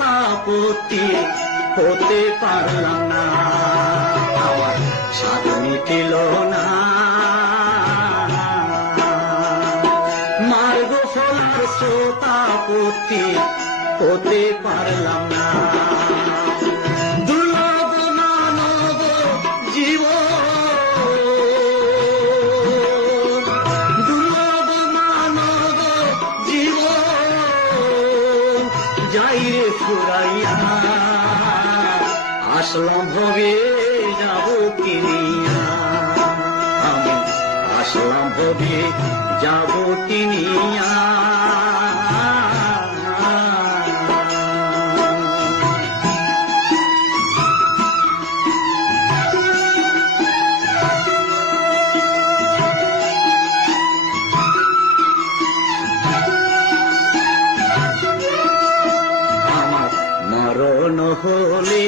তাপতি হতে পারলাম না, আমার স্বাদ মিটিল না। মার্গ ফলার শ্রোতাপতি হতে পারলাম না। দুর্লভ মানব জীবন, দুর্লভ মানব জীবন যাই রে ফুরাইয়া, আসলাম ভবে যাব কিনিয়া, আমি আসলাম ভবে যাব কিনিয়া। মরণ হলে